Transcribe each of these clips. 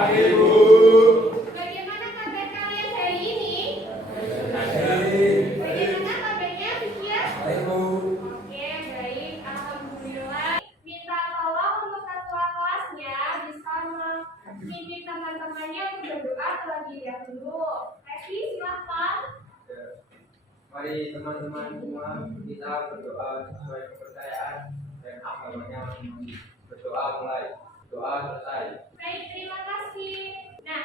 Pagi, Bu. Bagaimana kabar kalian hari ini? Baik. Bagaimana kabarnya, Fikir? Baik, Bu. Oke, baik. Alhamdulillah. Minta tolong untuk ketua kelasnya bisa memimpin teman-temannya untuk berdoa terlebih dahulu. Revi, silahkan. Mari teman-teman semua kita berdoa sesuai kepercayaan dan agamanya masing-masing. Berdoa mulai, doa selesai. Baik, terima kasih. Nah,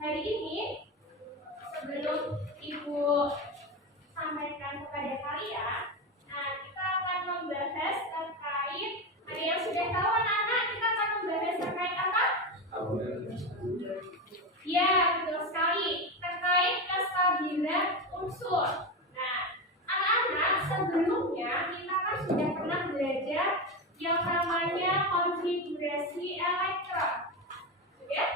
hari ini sebelum Ibu sampaikan kepada kalian, nah kita akan membahas terkait, ada yang sudah tahu anak-anak, kita akan membahas terkait apa? Ya, betul sekali, terkait kestabilan unsur. Nah, anak-anak, sebelumnya kita kan sudah pernah belajar yang namanya konfigurasi elektron. Ya?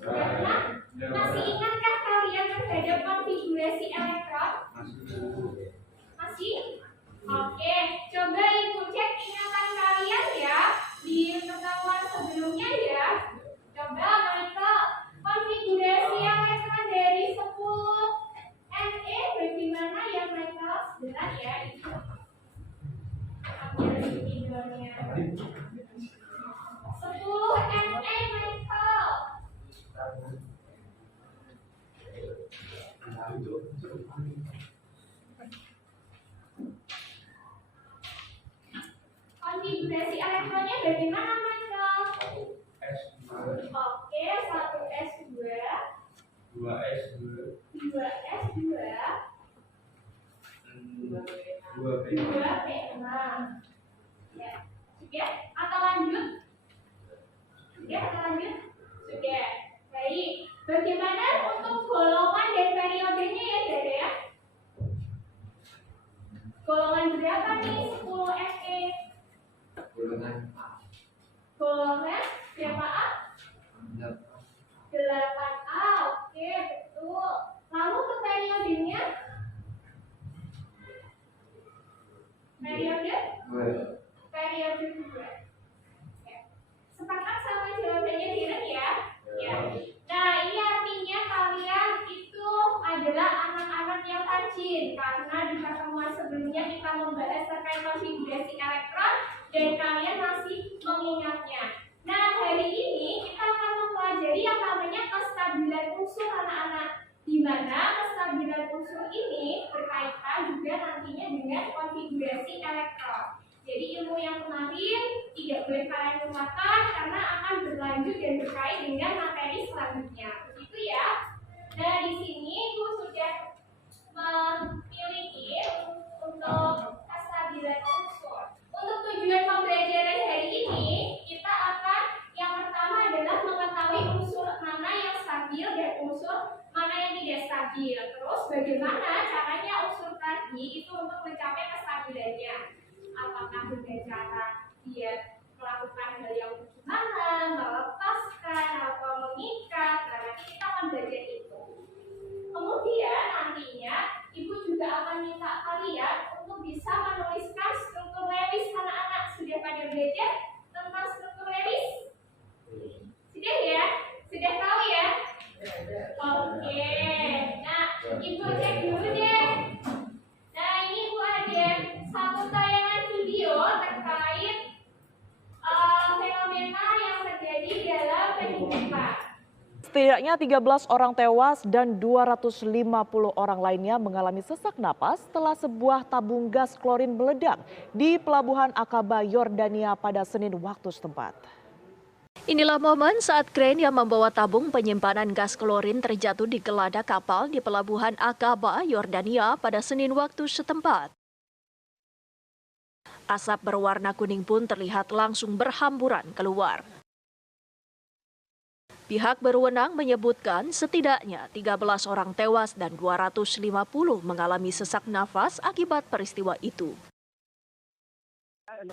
Karena masih ingatkah kalian terhadap konfigurasi elektron? Masih? Oke, coba Ibu cek ingatan kalian ya di pertemuan sebelumnya ya. Coba Michael, konfigurasi elektron dari 10 Ne bagaimana ya Michael? Sebentar ya, Ibu ambil videonya. 10 Ne Michael. Konfigurasi elektronnya bagaimana, Michael? Oke, 1s2, 2s2, 2s2, 2p6. Ya. Sudah? Atau lanjut? Sudah atau lanjut? Sudah. Baik. Bagaimana untuk golongan dan periodenya ya, Dada ya? Golongan berapa nih 10 Ne? golongan A, Golongan berapa A? 8A. Oke, betul. Lalu untuk periodenya? Periode? Periode 2. Oke. Sepakat sama jawabannya Diren ya? Ya. Nah, ini artinya kalian itu adalah anak-anak yang rajin karena di pertemuan sebelumnya kita membahas terkait konfigurasi elektron dan kalian masih mengingatnya. Nah, hari ini kita akan mempelajari yang namanya kestabilan unsur anak-anak, di mana kestabilan unsur ini berkaitan juga nantinya dengan konfigurasi elektron. Jadi ilmu yang kemarin tidak boleh kalian lupakan karena akan berlanjut dan berkait dengan materi selanjutnya. Begitu ya. Nah, di sini Ibu sudah memiliki untuk kestabilan unsur. Untuk tujuan pembelajaran hari ini, kita akan yang pertama adalah mengetahui unsur mana yang stabil dan unsur mana yang tidak stabil. Terus bagaimana caranya unsur tadi itu untuk mencapai kestabilannya? Apakah dengan cara dia melakukan hal yang bagaimana, melepaskan atau mengikat? Nah, nanti kita akan belajar itu. Kemudian nantinya Ibu juga akan minta kalian untuk bisa menuliskan struktur Lewis. Anak-anak sudah pada belajar tentang struktur Lewis? Sudah ya? Sudah tahu ya? Oke. Nah, Ibu cek dulu deh. Nah, ini Ibu ada satu tayangan video terkait fenomena yang terjadi dalam kehidupan. Setidaknya 13 orang tewas dan 250 orang lainnya mengalami sesak napas setelah sebuah tabung gas klorin meledak di Pelabuhan Aqaba, Yordania pada Senin waktu setempat. Inilah momen saat kren yang membawa tabung penyimpanan gas klorin terjatuh di geladak kapal di Pelabuhan Aqaba, Yordania pada Senin waktu setempat. Asap berwarna kuning pun terlihat langsung berhamburan keluar. Pihak berwenang menyebutkan setidaknya 13 orang tewas dan 250 mengalami sesak nafas akibat peristiwa itu.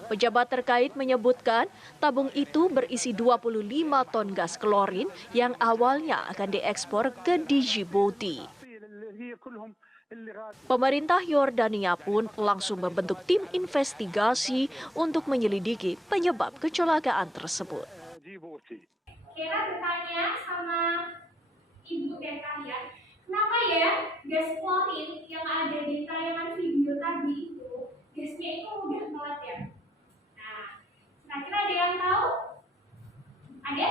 Pejabat terkait menyebutkan tabung itu berisi 25 ton gas klorin yang awalnya akan diekspor ke Djibouti. Pemerintah Yordania pun langsung membentuk tim investigasi untuk menyelidiki penyebab kecelakaan tersebut. Kira bertanya sama ibu dan kalian, kenapa ya gas klorin yang ada di tayangan video tadi itu gasnya itu mudah meledak? Nah, kira-kira ada yang tahu? Ada?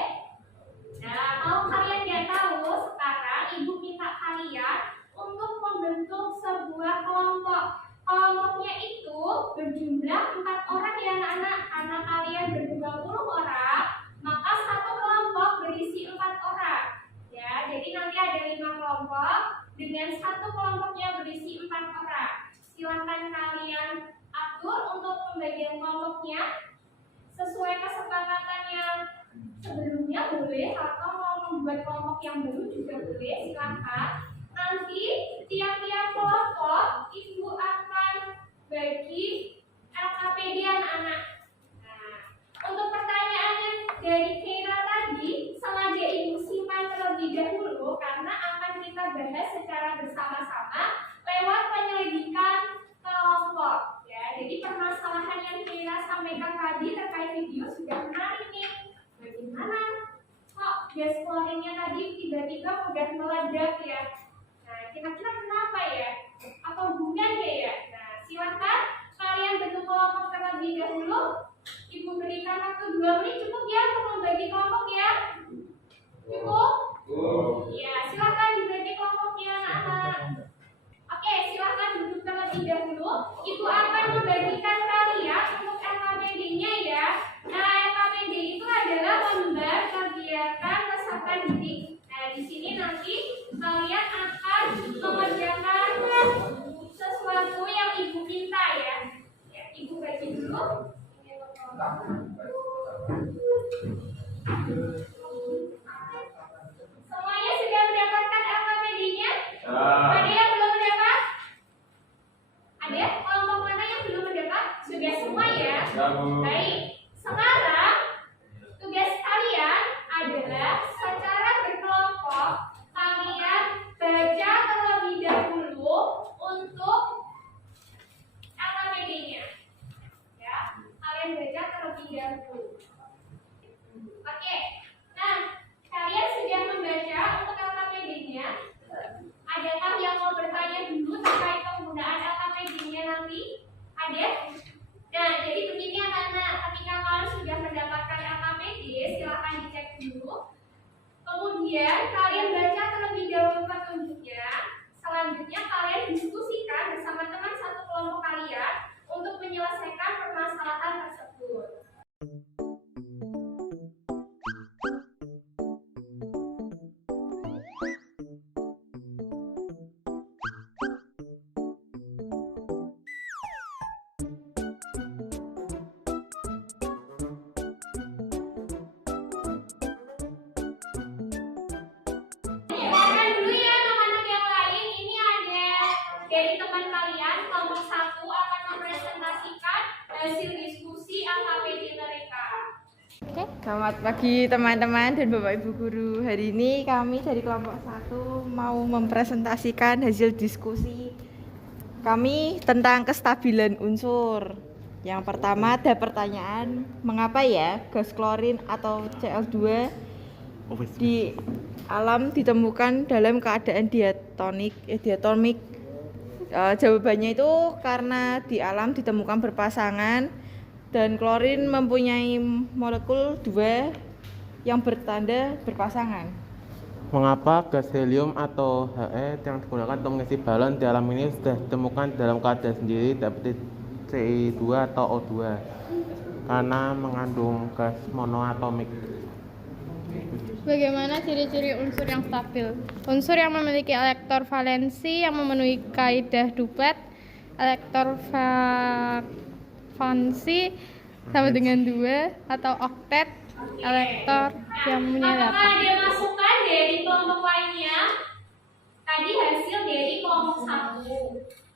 Nah, kalau kalian nggak tahu, sekarang ibu minta kalian untuk membentuk sebuah kelompok. Kelompoknya itu berjumlah 4 orang ya anak-anak. Karena kalian ber-20 orang, maka satu kelompok berisi 4 orang. Ya, jadi nanti ada 5 kelompok dengan satu kelompoknya berisi 4 orang. Silakan kalian atur untuk pembagian kelompoknya sesuai kesepakatan yang sebelumnya boleh, atau mau membuat kelompok yang baru juga boleh, silakan. Nanti tiap-tiap kelompok ibu akan bagi LKPD anak-anak. Nah, untuk pertanyaannya dari Kira tadi, sengaja ibu simpan terlebih dahulu karena akan kita bahas secara bersama-sama lewat penyelidikan kelompok. Ya, jadi permasalahan yang Kira sampaikan tadi terkait video sudah menarik nih. Bagaimana kok gas klorinnya tadi tiba-tiba udah meledak ya? Nah, kira-kira kenapa ya? Atau gunanya ya? Nah, silakan kalian bentuk kelompok terlebih dahulu. Ibu berikan waktu 2 menit cukup ya untuk membagi kelompok ya? Cukup? Ya, silakan dibagi kelompoknya anak-anak. Oke, silakan duduk terlebih dahulu. Ibu akan membagikan kalian untuk LKPD-nya ya. Nah, LKPD itu adalah lembar kegiatan peserta didik. Nah, di sini nanti kalian akan mengerjakan sesuatu yang ibu minta ya. Ya, ibu bagi dulu. Semuanya sudah mendapatkan LKPD-nya? Ada yang belum mendapat? Ada? Kelompok mana yang belum mendapat? Sudah semua ya? Baik. Sekarang tugas kalian adalah secara berkelompok kalian baca terlebih dahulu untuk LKPD-nya. Ya, kalian baca terlebih dahulu. Oke. Nah, kalian sudah membaca untuk LKPD-nya. Adakah yang mau bertanya dulu terkait penggunaan LKPD-nya nanti? Ada? Nah, jadi begini anak-anak, ketika kalian sudah mendapatkan LKPD, silahkan dicek dulu. Kemudian kalian baca terlebih dahulu petunjuknya. Selanjutnya kalian diskusikan bersama teman satu kelompok kalian untuk menyelesaikan permasalahan tersebut. Dengarkan dulu ya anak-anak yang lain. Ini ada dari teman kalian, kelompok 1 akan mempresentasikan hasil diskusi LKPD mereka. Selamat pagi teman-teman dan Bapak Ibu Guru. Hari ini kami dari kelompok 1 mau mempresentasikan hasil diskusi kami tentang kestabilan unsur. Yang pertama ada pertanyaan, mengapa ya gas klorin atau Cl2 di alam ditemukan dalam keadaan diatomik? Jawabannya itu karena di alam ditemukan berpasangan dan klorin mempunyai molekul 2 yang bertanda berpasangan. Mengapa gas helium atau He yang digunakan untuk mengisi balon di alam ini sudah ditemukan dalam keadaan sendiri seperti Ci2 atau O2? Karena mengandung gas monoatomik. Bagaimana ciri-ciri unsur yang stabil? Unsur yang memiliki elektor valensi yang memenuhi kaidah duplet, elektor valensi sama dengan 2 atau oktet, elektor yang mempunyai 8. Apakah ada masukan dari kelompok lainnya? Tadi hasil dari kelompok 1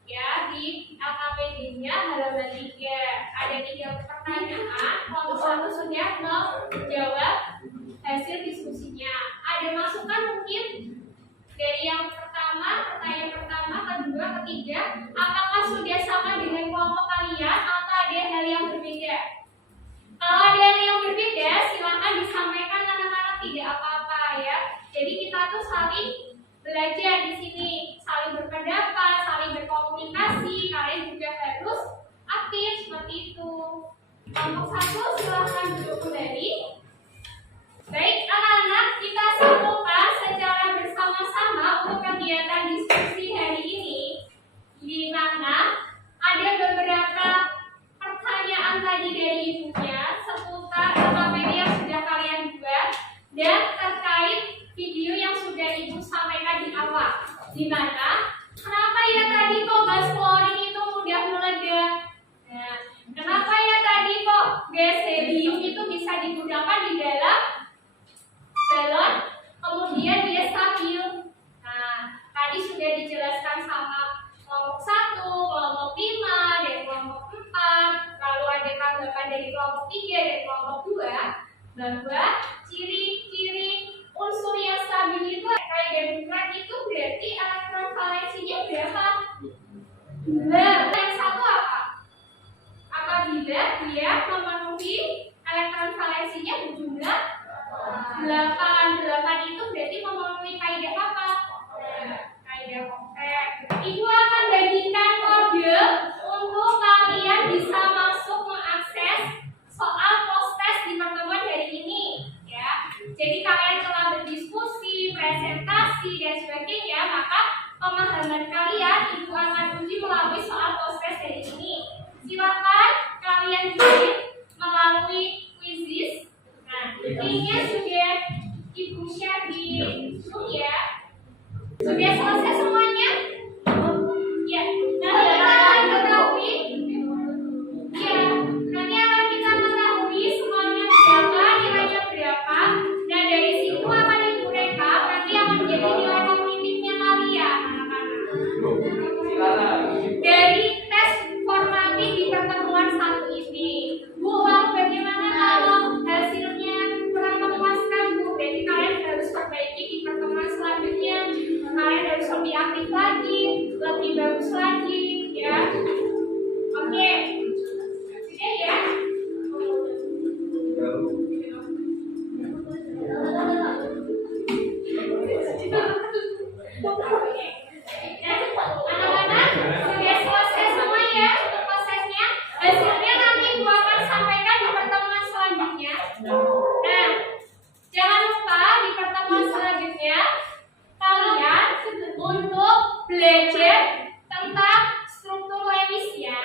ya, di LKPD-nya halaman 3 ada 3 pertanyaan. Kelompok 1 sudah menjawab hasil diskusinya. Ada masukan mungkin dari yang pertama, pertanyaan pertama, kedua, ketiga? Apakah sudah sama dengan kelompok kalian atau ada hal yang berbeda? Kalau ada hal yang berbeda, silakan disampaikan anak-anak, tidak tuh saling belajar di sini, saling berpendapat, saling berkomunikasi. Kalian juga harus aktif seperti itu. Kelompok 1 silahkan duduk kembali. Baik anak-anak, kita sambungkan secara bersama-sama untuk kegiatan diskusi hari ini, di mana ada beberapa pertanyaan tadi dari ibunya seputar AKBD yang sudah kalian buat dan terkait video yang sudah ibu sampaikan di awal, di mana kenapa ya tadi kok gas klorin itu mudah meledak? Nah, kenapa ya tadi kok gas helium itu bisa digunakan di dalam balon, kemudian dia stabil? Nah, tadi sudah dijelaskan sama kelompok 1, kelompok 5, dan kelompok 4, lalu ada tanggapan dari kelompok 3 dan kelompok 2, bahwa ciri-ciri unsur yang stabil itu kayak dendrat itu berarti elektron valensinya berapa? 2. Yang satu apa? Apabila dia memenuhi elektron valensinya berjumlah 8. 8 itu berarti memenuhi kaidah apa? Kaidah Oktet. Ibu akan bagikan kode untuk kalian bisa masuk mengakses soal post-test di pertemuan hari ini, ya. Jadi kalian telah berdiskusi, presentasi dan sebagainya, maka pemahaman kalian ibu akan uji melalui soal post-test hari ini. Silakan kalian join melalui quizzes. Nah, linknya sudah ibu share di Zoom ya. Sudah selesai semuanya? Ya, nanti akan ketahui. Ya, nanti akan kita ketahui semuanya berapa, nilainya berapa. Nah, dari situ akan ibu rekap, nanti akan menjadi nilai kognitifnya kalian, anak-anak. Dari tes formatif di pertemuan 1 ini. Bu, lalu bagaimana kalau hasilnya kurang memuaskan, Bu? Jadi kalian harus perbaiki di pertemuan selanjutnya. Kalian harus lebih aktif lagi, lebih bagus lagi, ya. Oke, sudah ya. Anak-anak, sudah selesai semua ya untuk prosesnya. Hasilnya nanti ibu akan sampaikan di pertemuan selanjutnya. Nah, jangan lupa di pertemuan selanjutnya kalian untuk belajar tentang struktur Lewis ya.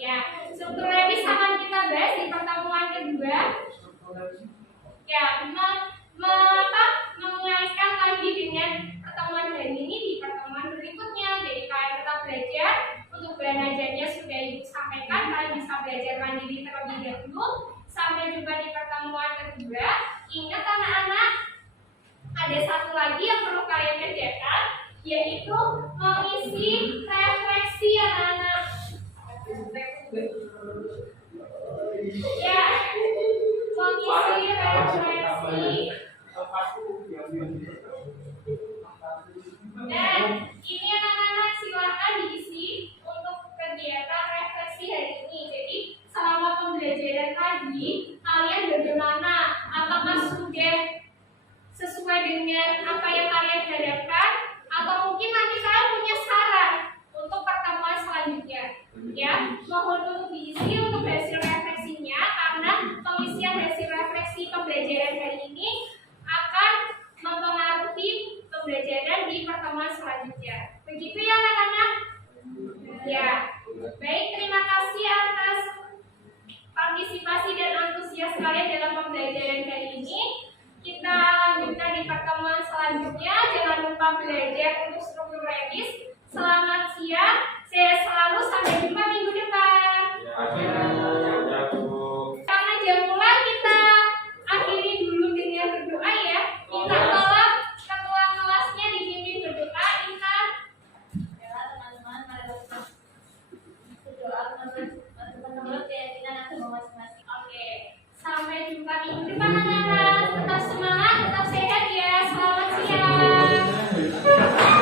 Ya, struktur Lewis akan kita bahas di pertemuan kedua. Ya, mengaitkan lagi dengan pertemuan hari ini di pertemuan berikutnya. Jadi kalian tetap belajar. Untuk bahan ajarnya sudah ibu sampaikan. Kalian bisa belajar mandiri terlebih dahulu. Sampai jumpa di pertemuan kedua. Ingat anak-anak, ada satu lagi yang perlu kalian kerjakan, yaitu mengisi refleksi anak-anak. Ya, mengisi refleksi. Dan ini anak-anak silakan diisi untuk kegiatan refleksi hari ini. Jadi selama pembelajaran tadi, kalian bagaimana? Apakah sudah sesuai dengan apa yang kalian harapkan? Atau mungkin nanti kalian punya saran untuk pertemuan selanjutnya? Ya, mohon untuk diisi untuk hasil refleksinya, karena pengisian hasil refleksi pembelajaran hari ini akan mempengaruhi pembelajaran di pertemuan selanjutnya. Begitu ya anak-anak? Ya, baik, terima kasih atas partisipasi dan antusias kalian dalam pembelajaran hari ini. Kita lanjutkan di pertemuan selanjutnya. Jangan lupa belajar untuk struktur Lewis. Selamat siang, sehat selalu, sampai